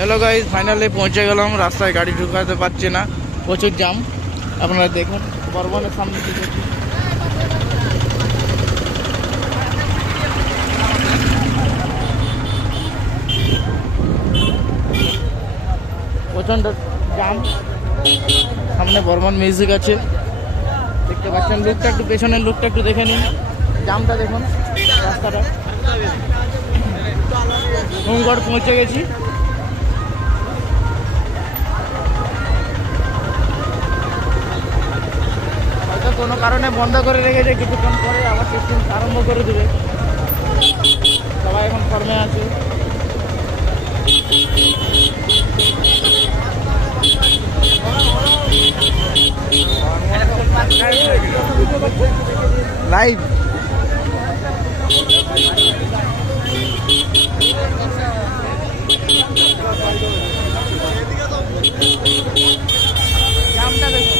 Hello guys, finally পৌঁছে গেলাম। রাস্তায় গাড়ি ঢুকাতে পারছে না, প্রচুর জাম। আপনারা দেখুন, বর্ধমানের সামনে ঢুকেছি। প্রচণ্ড জাম। সামনে বর্ধমান মিউজিক আছে, দেখতে পাচ্ছেন। লুকটা একটু, পেছনের লুকটা একটু দেখে নিন। জামটা দেখুন, রাস্তাটা। হোমগড় পৌঁছে গেছি। হয়তো কোনো কারণে বন্ধ করে রেখেছে, কিছুক্ষণ পরে আবার সিস্টেম আরম্ভ করে দেবে। সবাই এখন ফর্মে আছে। লাইভ জামটা দেখুন।